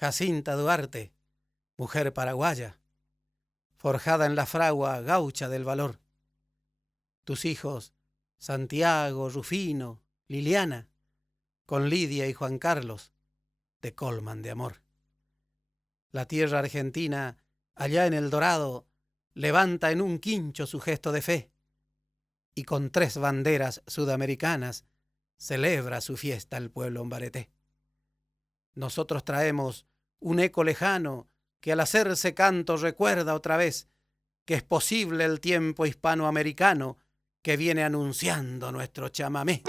Jacinta Duarte, mujer paraguaya, forjada en la fragua gaucha del valor. Tus hijos, Santiago, Rufino, Liliana, con Lidia y Juan Carlos, te colman de amor. La tierra argentina, allá en el Dorado, levanta en un quincho su gesto de fe, y con 3 banderas sudamericanas celebra su fiesta el pueblo ombareté. Nosotros traemos un eco lejano que al hacerse canto recuerda otra vez que es posible el tiempo hispanoamericano que viene anunciando nuestro chamamé.